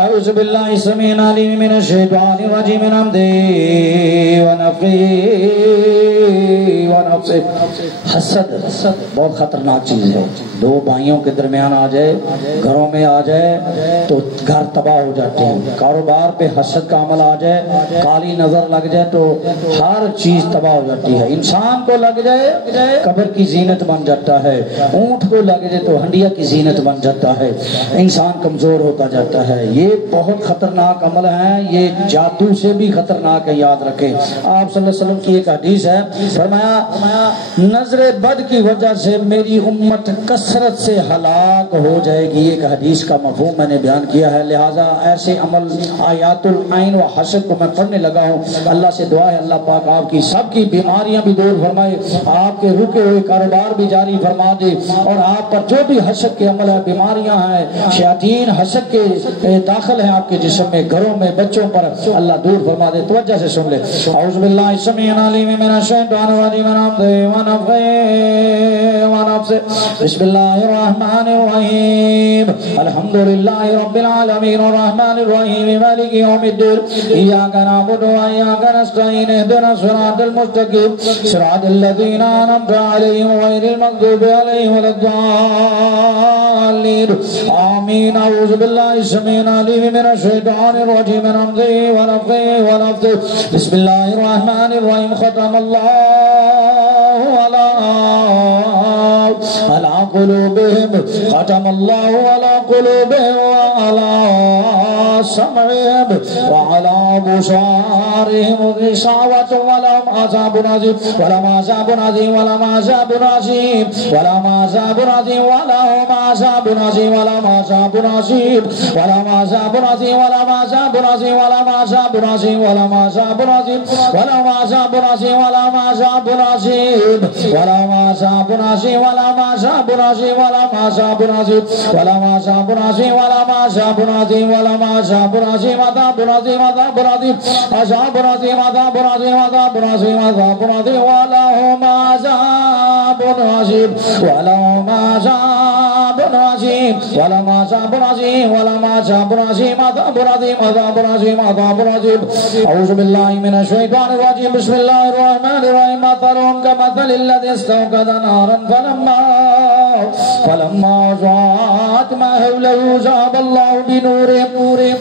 अऊज़ु बिल्लाहि समीउल अलीम मिनश शैतानिर रजीम मिन हम्दिही व नफ़्ख़िही व नफ़्सिही। हसद बहुत खतरनाक चीज है। दो भाइयों के दरमियान आ जाए, घरों में आ जाए तो घर तबाह हो जाते हैं। कारोबार पे हसद का अमल आ जाए, काली नजर लग जाए तो हर चीज तबाह हो जाती है। इंसान को लग जाए कब्र की जीनत बन जाता है, ऊंट को लग जाए तो हंडिया की जीनत बन जाता है, इंसान कमजोर होता जाता है। ये बहुत खतरनाक अमल है, ये जादू से भी खतरनाक है, याद रखें। आप सल्लल्लाहु अलैहि वसल्लम की एक हदीस है, फरमाया नजर बद की वजह से मेरी उम्मत कसरत से हलाक हो जाएगी। एक हदीस का मफहूम मैंने बयान किया है। लिहाजा ऐसे अमल आयातुल ऐन व हसद को मैं पढ़ने लगा हूँ। अल्लाह से दुआ है अल्लाह पाक आपकी सबकी बीमारियां भी दूर फरमाए, आपके रुके हुए कारोबार भी जारी फरमा दे, और आप पर जो भी हसद के अमल है, बीमारियां हैं, शयातीन हसद के दाखिल है आपके जिस्म में, घरों में, बच्चों पर, अल्लाह दूर फरमा दे। तवज्जो से सुन ले। औज़ु बिल्लाहि समीउल अलीम मिनश शैतानिर रजीम मिन हम्दिही व नफ़्ख़िही व नफ़्सिही। बिस्मिल्लाहिर रहमानिर रहीम। अल्हम्दुलिल्लाहि रब्बिल आलमीन अर्रहमानिर रहीम मालिकि यौमिद्दीन। इय्याका नअबुदु व इय्याका नस्तईन। इहदिना सिरातल मुस्तक़ीम सिरातल लज़ीना अनअमता अलैहिम गैरिल मग़्दूबि अलैहिम वलद्दाल्लीन। आमीन। औज़ु बिल्लाहि समीउल अलीम मिनश शैतानिर रजीम मिन हम्दिही व नफ़्ख़िही व नफ़्सिही। बिस्मिल्लाहिर रहमानिर रहीम। ख़तमल्लाहु अला क़ुलूबिहिम ख़तमल्लाहु अला क़ुलूबिहिम व अला समइहिम व अला अबसारिहिम ग़िशावतुन व लहुम अज़ाबुन अज़ीम व लहुम अज़ाबुन अज़ीम व लहुम अज़ाबुन अज़ीम व लहुम अज़ाबुन अज़ीम व लहुम अज़ाबुन अज़ीम व लहुम अज़ाबुन अज़ीम व लहुम अज़ाबुन अज़ीम व लहुम अज़ाबुन अज़ीम व लहुम अज़ाबुन अज़ीम व लहुम अज़ाबुन अज़ीम व लहुम अज़ाबुन अज़ीम व लहुम अज़ाबुन अज़ीम व लहुम अज़ाबुन अज़ीम व लहुम अज़ाबुन अज़ीम व लहुम अज़ाबुन अज़ीम व लहुम अज़ाबुन अज़ीम व लहुम अज़ाबुन अज़ीम व लहुम अज़ाबुन अज़ीम अज़ाबुन अज़ीम अज़ाबुन अज़ीम अज़ाबुन अज़ीम अज़ाबुन अज़ीम अज़ाबुन अज़ीम अज़ाबुन अज़ीम व लहुम अज़ाबुन अज़ीम व लहुम अज़ाबुन अज़ीम व लहुम अज़ाबुन अज़ीम व लहुम अज़ाबुन अज़ीम अज़ाबुन अज़ीम अज़ाबुन अज़ीम अज़ाबुन अज़ीम। औज़ु बिल्लाहि मिनश शैतानिर रजीम। बिस्मिल्लाहिर रहमानिर रहीम। मथलुहुम कमथलिल लज़ी इस्तौक़दा नारन फलम्मा ज़ाअत मा हौलहु ज़हाबल्लाहु बिनूरिहिम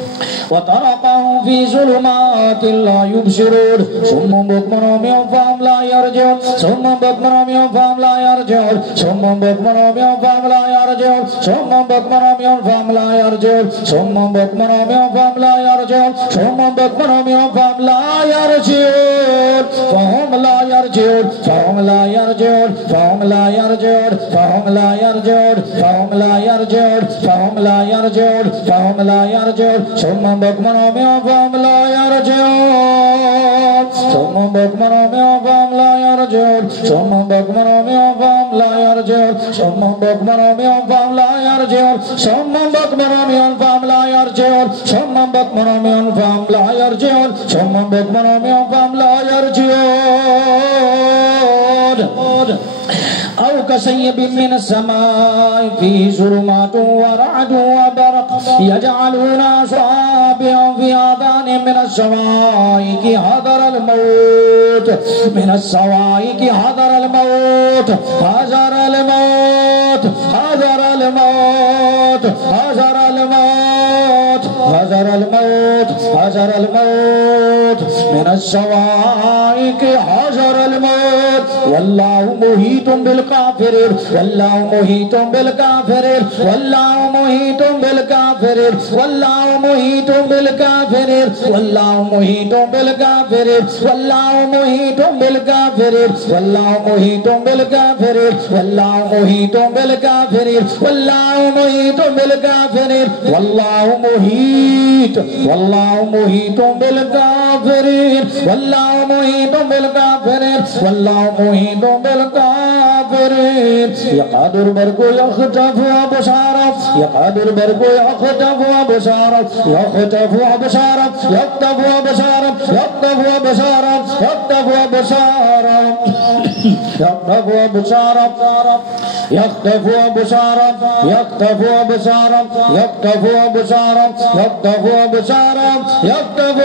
व तरकहुम फ़ी ज़ुलुमातिन ला युबसिरून सुम्मुन बुक्मुन उम्युन फ़हम ला यरजिऊन सुम्मुन बुक्मुन उम्युन फ़हम ला यरजिऊन सुम्मुन बुक्मुन उम्युन फ़हम ला यरजिऊन सुम्मुन बुक्मुन उम्युन फ़हम ला यरजिऊन सुम्मुन बुक्मुन उम्युन फ़हम ला यरजिऊन सुम्मुन बुक्मुन उम्युन फ़हम ला यरजिऊन फ़हम ला यरजिऊन फ़हम ला यरजिऊन फ़हम ला यरजिऊन फ़हम ला यरजिऊन फ़हम ला यरजिऊन फ़हम ला यरजिऊन फ़हम ला यरजिऊन सुम्मुन बुक्मुन उम्युन फ़हम ला यरजिऊन सुम्मुन बुक्मुन उम्युन फ़हम ला यरजिऊन सुम्मुन बुक्मुन उम्युन फ़हम ला यरजिऊन सुम्मुन बुक्मुन उम्युन फ़हम ला यरजिऊन सुम्मुन बुक्मुन उम्युन फ़हम ला यरजिऊन सुम्मुन बुक्मुन उम्युन फ़हम ला यरजिऊन सुम्मुन बुक्मुन उम्युन फ़हम ला यरजिऊन। औ कसय्यबिन मिनस समाइ फी ज़ुलुमातिन व रअदुन व बरक़ यजअलूना असाबिअहुम फी आज़ानिहिम मिनस सवाइक़ि हज़रल मौत मिनस सवाइक़ि हज़रल मौत हज़रल मौत हज़रल मौत हज़रल मौत हज़रल मौत हज़रल मौत मिनस सवाइक़ि हज़रल मौत वल्लाहु मुहीतुन बिल काफिरीन वल्लाहु मुहीतुन बिल काफिरीन वल्लाहु मुहीतुन बिल काफिरीन वल्लाहु मुहीतुन बिल काफिरीन वल्लाहु मुहीतुन बिल काफिरीन वल्लाहु मुहीतुन बिल काफिरीन वल्लाहु मुहीतुन बिल काफिरीन वल्लाहु मुहीतुन बिल काफिरीन वल्लाहु मुहीतुन बिल काफिरीन वल्लाहु मुहीतुन बिल काफिरीन वल्लाहु मुहीतुन बिल काफिरीन वल्लाहु मुहीतुन बिल काफिरीन الكافرين يكاد البرق يخطف أبصارهم يكاد البرق يخطف أبصارهم يخطف أبصارهم يخطف أبصارهم يخطف أبصارهم يخطف أبصارهم يخطف أبصارهم يخطف أبصارهم يخطف أبصارهم يخطف أبصارهم يخطف أبصارهم يخطف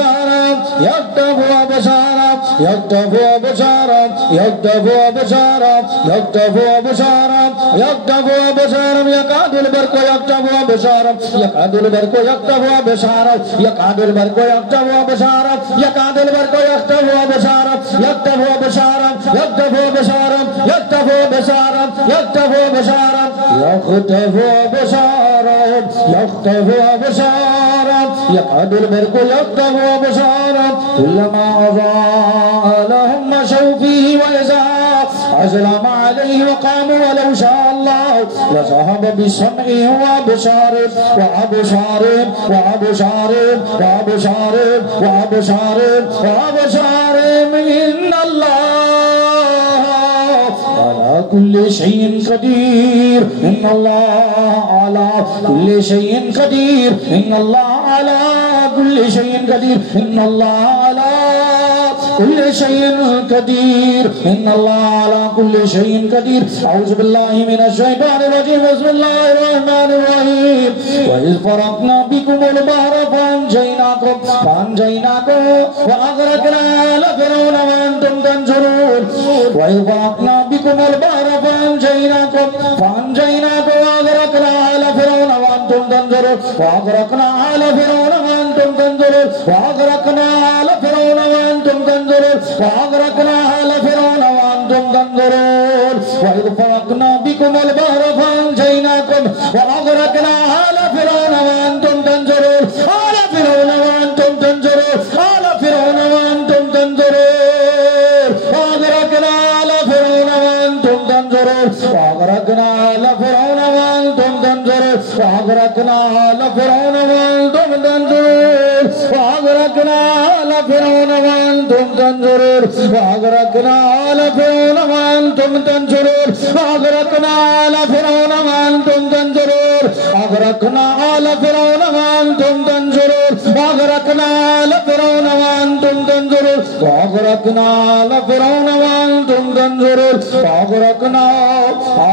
أبصارهم يخطف أبصارهم يخطف أبصارهم يخطف أبصارهم يخطف أبصارهم يخطف أبصارهم يكاد البرق يخطف أبصارهم يكاد البرق يخطف أبصارهم يكاد البرق يخطف أبصارهم يكاد البرق يخطف أبصارهم يخطف أبصارهم يخطف أبصارهم يخطف أبصارهم يخطف أبصارهم يخطف أبصارهم يخطف أبصارهم يكاد البرق يخطف أبصارهم كلما أضاء لهم مشوا فيه وإذا أظلم عليه وقاموا ولو شاء الله لذهب بسمعهم وأبصارهم وأبصارهم وأبصارهم وأبصارهم وأبصارهم وأبصارهم إن الله على كل شيء قدير إن الله على كل شيء قدير إن الله على كل شيء قدير إن الله على كل شيء قدير إن الله على كل شيء قدير أعوذ بالله من الشيطان الرجيم بسم الله الرحمن الرحيم وإذ فرقنا بكم البحر فأنجيناكم وأغرقنا آل فرعون وأنتم تنظرون وإذ فرقنا بكم البحر فأنجيناكم وأغرقنا آل فرعون وأنتم تنظرون وأغرقنا آل فرعون وأنتم تنظرون وأغرقنا آل فرعون وأنتم تنظرون وأغرقنا آل فرعون وأنتم تنظرون وإذ فرقنا بكم البحر فأنجيناكم وأغرقنا آل فرعون وأنتم تنظرون آل فرعون وأنتم تنظرون آل فرعون وأنتم تنظرون وأغرقنا آل فرعون وأنتم تنظرون وأغرقنا آل فرعون وأنتم تنظرون وأغرقنا آل فرعون وأنتم تنظرون وأغرقنا آل فرعون وأنتم تنظرون وأغرقنا آل فرعون وأنتم تنظرون وأغرقنا آل فرعون وأنتم تنظرون أغرقنا آل فرعون وأنتم تنظرون وأغرقنا آل فرعون وأنتم تنظرون وأغرقنا آل فرعون وأنتم تنظرون وأغرقنا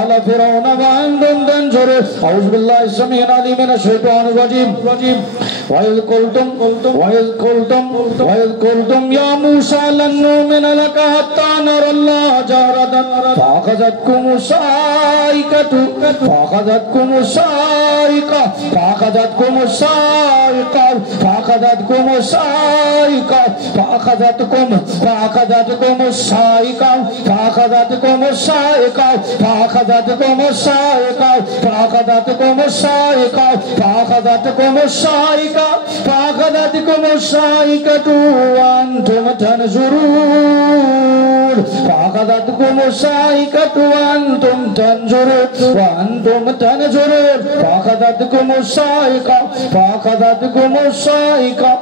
آل فرعون وأنتم تنظرون أعوذ بالله السميع العليم من الشيطان الرجيم وإذ قلتم يا موسى لن نؤمن لك حتى نرى الله جهرة فأخذتكم الصاعقة فأخذتكم الصاعقة وأنتم تنظرون فأخذتكم الصاعقة وأنتم تنظرون فأخذتكم الصاعقة فأخذتكم الصاعقة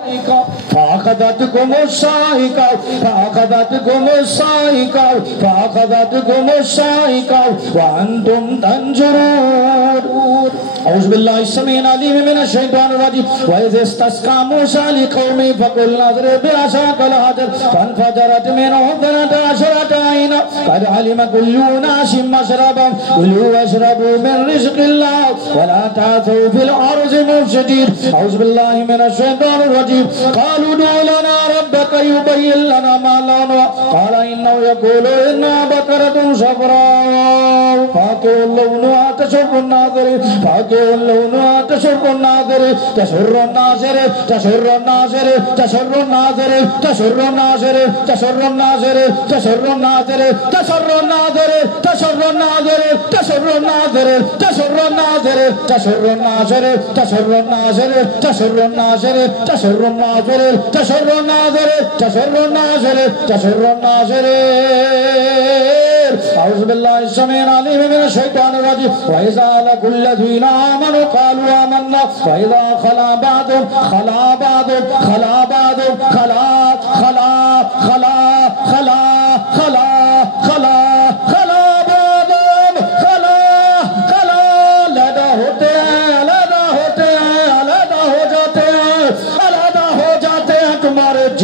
فأخذتكم الصاعقة فأخذتكم الصاعقة فأخذتكم الصاعقة وأنتم تنظرون أعوذ بالله السميع العليم من الشيطان الرجيم وإذ استسقى موسى لقومه فقلنا اضرب بعصاك الحجر فانفجرت منه 12 عينا قد علم كل أناس مشربهم كلوا واشربوا من رزق الله ولا تعثوا في الأرض مفسدين أعوذ بالله من الشيطان الرجيم قالوا ادع لنا ربك يبين لنا ما لونها قال إنه يقول إنها بقرة صفراء فاقع لونها تسر الناظرين فاقع لونها تسر الناظرين تسر الناظرين تسر الناظرين تسر الناظرين تسر الناظرين تسر الناظرين تسر الناظرين تسر الناظرين تسر الناظرين تسر الناظرين تسر الناظرين تسر الناظرين تسر الناظرين تسر الناظرين تسر الناظرين تسر الناظرين تسر الناظرين تسر الناظرين أعوذ بالله السميع العليم من الشيطان الرجيم وإذا لقوا الذين آمنوا قالوا آمنا وإذا خلا بعضهم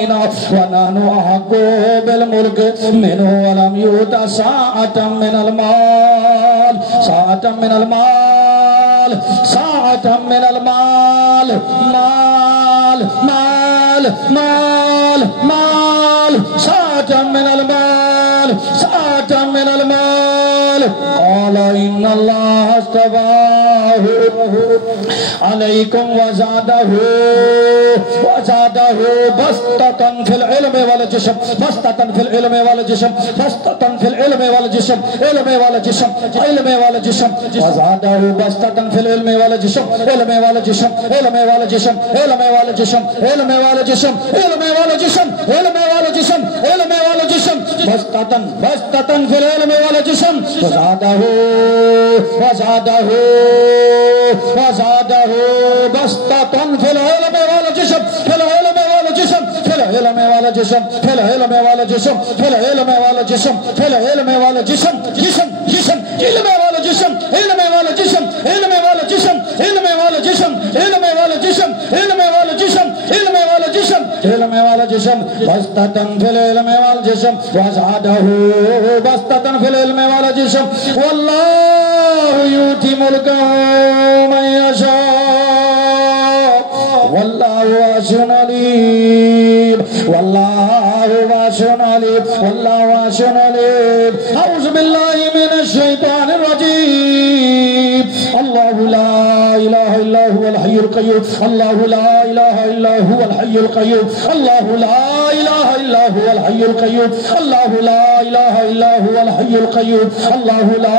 अलीना व नहनु अहक्कु बिल मुल्क मिन्हु व लम युता साअतम मिनल माल साअतम मिनल माल साअतम मिनल माल माल माल माल माल साअतम मिनल माल साअतम मिनल माल क़ाला इन्नल्लाह अस्तफ़ाहु अलैकुम वज़ादहु बस्ततन फिल इल्म वल जिस्म बस्ततन फिल इल्म वल जिस्म बस्ततन फिल इल्म वल जिस्म इल्म वल जिस्म इल्म वल जिस्म वज़ादहु बस्ततन फिल इल्म वल जिस्म इल्म वल जिस्म इल्म वल जिस्म इल्म वल जिस्म इल्म वल जिस्म इल्म वल जिस्म इल्म वल जिस्म इल्म वल जिस्म बस्ततन फिल इल्म वल जिस्म वज़ादहु वज़ादहु बस्ततन फिल इल्म वल जिस्म फिल इल्म वल जिस्म फिल इल्म वल जिस्म फिल इल्म वल जिस्म फिल इल्म वल जिस्म फिल इल्म वल जिस्म जिस्म जिस्म इल्म वल जिस्म इल्म वल जिस्म इल्म वल जिस्म इल्म वल जिस्म इल्म वल जिस्म इल्म वल जिस्म इल्म वल जिस्म इल्म वल जिस्म बस्ततन फिल इल्म वल जिस्म वज़ादहु बस्ततन फिल इल्म वल जिस्म वल्लाहु युती मुल्कहु मन यशा वल्लाहु वासिउन अलीम वल्लाहु वासिउन अलीम वल्लाहु वासिउन अलीम औज़ु बिल्लाहि मिनश शैतानिर रजीम अल्लाहु ला इलाहा इल्ला हुवल हय्युल क़य्यूम अल्लाहु ला इलाहा इल्ला हुवल हय्युल क़य्यूम अल्लाहु ला इलाहा इल्ला हुवल हय्युल क़य्यूम अल्लाहु ला इलाहा इल्ला हुवल हय्युल क़य्यूम अल्लाहु ला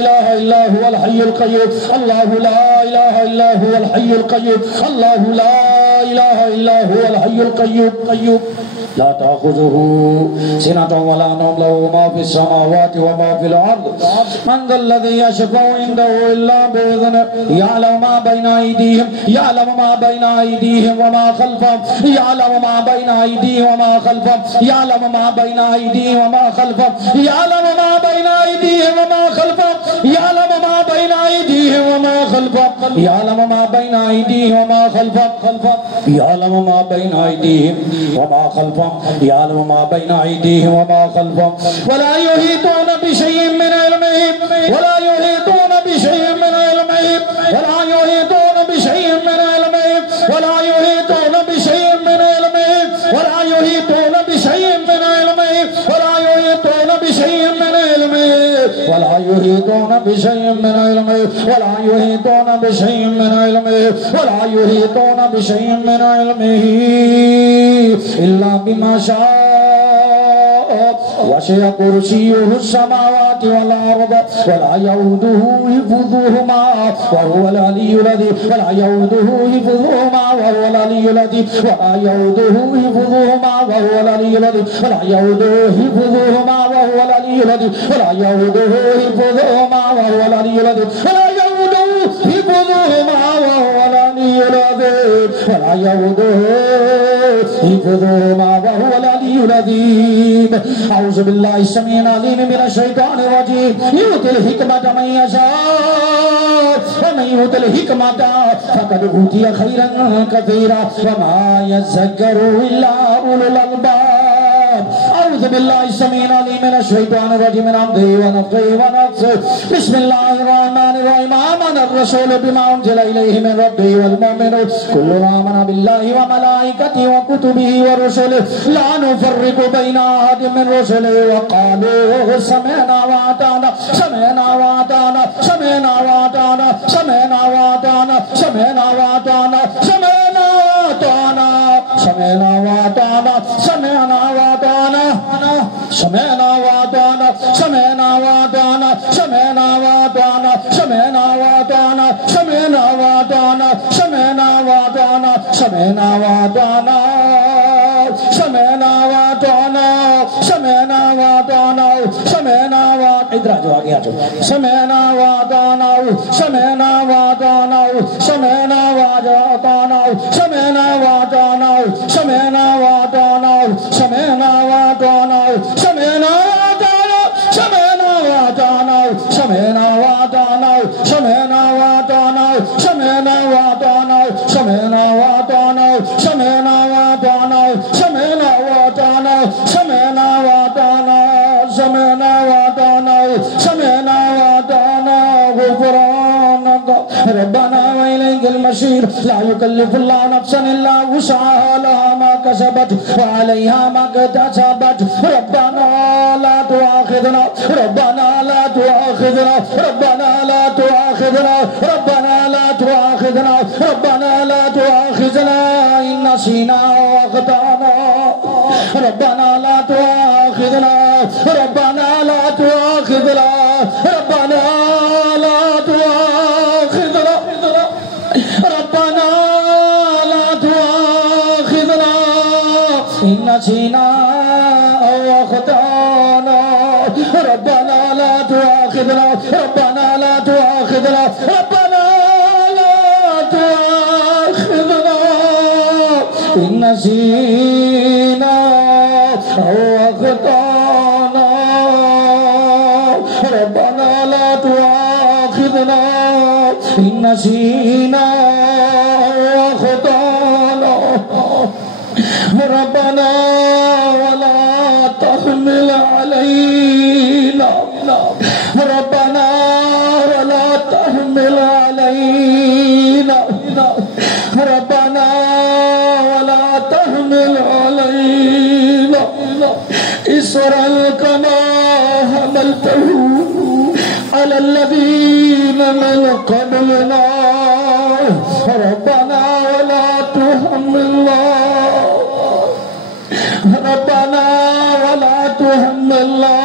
इलाहा इल्ला हुवल हय्युल क़य्यूम अल्लाहु ला इलाहा इल्ला हुवल हय्युल क़य्यूम अल्लाहु ला इलाहा इल्ला हुवल हय्युल क़य्यूम ला ताख़ुज़ुहु सिनतुन वला नौम लहु मा फ़िस समावाति व मा फ़िल अर्द मन ज़ल्लज़ी यशफ़अु इंदहु इल्ला बिइज़्निहि यअलमु मा बैना अयदीहिम यअलमु मा बैना अयदीहिम व मा ख़ल्फ़हुम यअलमु मा बैना अयदीहिम व मा ख़ल्फ़हुम यअलमु मा बैना अयदीहिम व मा ख़ल्फ़हुम यअलमु मा बैना अयदीहिम व मा ख़ल्फ़हुम यअलमु मा बैना अयदीहिम व मा ख़ल्फ़हुम यअलमु मा बैना अयदीहिम व मा ख़ल्फ़हुम यअलमु मा बैना अयदीहिम व मा ख़ल्फ़हुम यअलमु मा बैना अयदीहिम व मा ख़ल्फ़हुम वला युहीतून बिशैइन मिन इल्मिहि वला युहीतून बिशैइन मिन इल्मिहि वला युहीतून बिशैइन मिन इल्मिहि वला युहीतून बिशैइन मिन इल्मिहि वला युहीतून बिशैइन मिन इल्मिहि वला युहीतून बिशैइन मिन इल्मिहि वला युहीतून बिशैइन मिन इल्मिहि वला युहीतून बिशैइन मिन इल्मिहि वला युहीतून बिशैइन मिन इल्मिहि इल्ला बिमा शाअ वसिअ कुर्सियुहु समावाति वल अर्द वला यऊदुहु हिफ्ज़ुहुमा व हुवल अलियुल अज़ीम वला यऊदुहु हिफ्ज़ुहुमा व हुवल अलियुल अज़ीम वला यऊदुहु हिफ्ज़ुहुमा व हुवल अलियुल अज़ीम वला यऊदुहु हिफ्ज़ुहुमा व हुवल अलियुल अज़ीम वला यऊदुहु हिफ्ज़ुहुमा व हुवल अलियुल अज़ीम वला यऊदुहु हिफ्ज़ुहुमा व हुवल अलियुल अज़ीम वला यऊदुहु हिफ्ज़ुहुमा व हुवल अलियुल अज़ीम औज़ु बिल्लाहि समीउल अलीम मिनश शैतानिर रजीम युतिल हिकमत मन यशा व मन युतिल हिकमत फक़द ऊतिय खैरन कसीरा व मा यज़क्करु इल्ला उलुल अलबाब औज़ु बिल्लाहि समीउल अलीम मिनश शैतानिर रजीम मिन हमज़िहि व नफ़्ख़िहि व नफ़्सिहि बिस्मिल्लाहिर रहमानिर रहीम आमनर रसूलु बिमा उन्ज़िला इलैहि मिन रब्बिहि वल मुमिनून कुल्लुन आमना बिल्लाहि व मलाइकतिहि व कुतुबिहि व रुसुलिहि ला नुफ़र्रिक़ु बैना अहदिन मिन रुसुलिहि व क़ालू समिअना व अताना समिअना व अताना समिअना व अताना समिअना व अताना समिअना व अताना समिअना व अताना समिअना व अताना समिअना व अताना समिअना व अताना समिअना व अताना समिअना व अताना समिअना व अताना समिअना व अताना समिअना व अताना समिअना व अताना समिअना व अताना समिअना व अताना समिअना व इधर आ जाओ आगे आ जाओ समिअना व अताना समिअना व अताना समिअना व अताना समिअना व अताना समिअना व अताना समिअना व अताना समिअना व अताना समिअना व अताना समिअना व अताना समिअना व अताना समिअना व अताना समिअना व अताना समिअना व अताना समिअना بشير لا يكلف الله نفسا إلا وسعها لها ما كسبت وعليها ما اكتسبت ربنا لا تؤاخذنا ربنا لا تؤاخذنا ربنا لا تؤاخذنا ربنا لا تؤاخذنا ربنا لا تؤاخذنا إن نسينا وأخطأنا ربنا لا تؤاخذنا ربنا لا تؤاخذنا ربنا لا تؤاخذنا ربنا لا تؤاخذنا إن نسينا أو أخطأنا ربنا لا تؤاخذنا ربنا لا تؤاخذنا ربنا لا تؤاخذنا إن نسينا أو أخطأنا ربنا لا تؤاخذنا إن نسينا أو أخطأنا ربنا ولا تحمل علينا ربنا ولا تحمل علينا ربنا ولا تحمل علينا إصرا كما حملته على الذين من قبلنا ربنا ولا تحملنا ربنا ولا تحملنا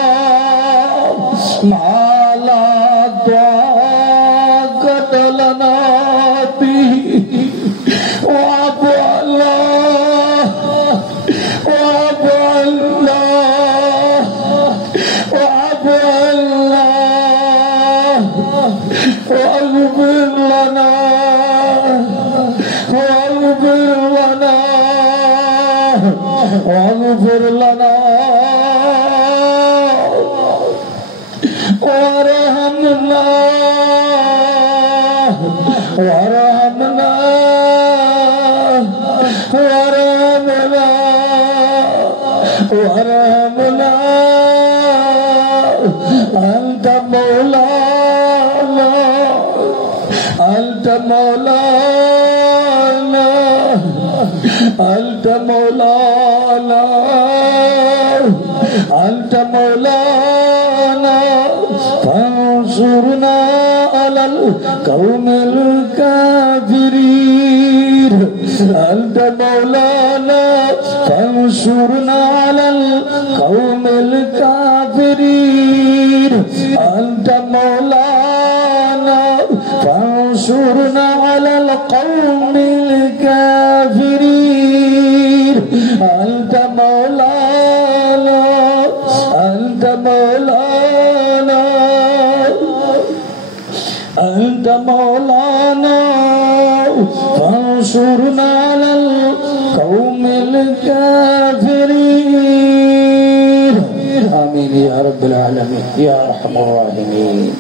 ما لا طاقة لنا به واعف عنا واعف عنا واعف عنا واغفر لنا واغفر لنا واغفر لنا وارحمنا وارحمنا وارحمنا وارحمنا أنت مولانا أنت مولانا أنت مولانا أنت مولانا فانصرنا على القوم الكافرين أنت مولانا فانصرنا على القوم الكافرين أنت مولانا فانصرنا على القوم الكافرين أنت مولانا أنت مولانا أنت مولانا فانصرنا على القوم الكافرين آمين يا رب العالمين يا أرحم الراحمين.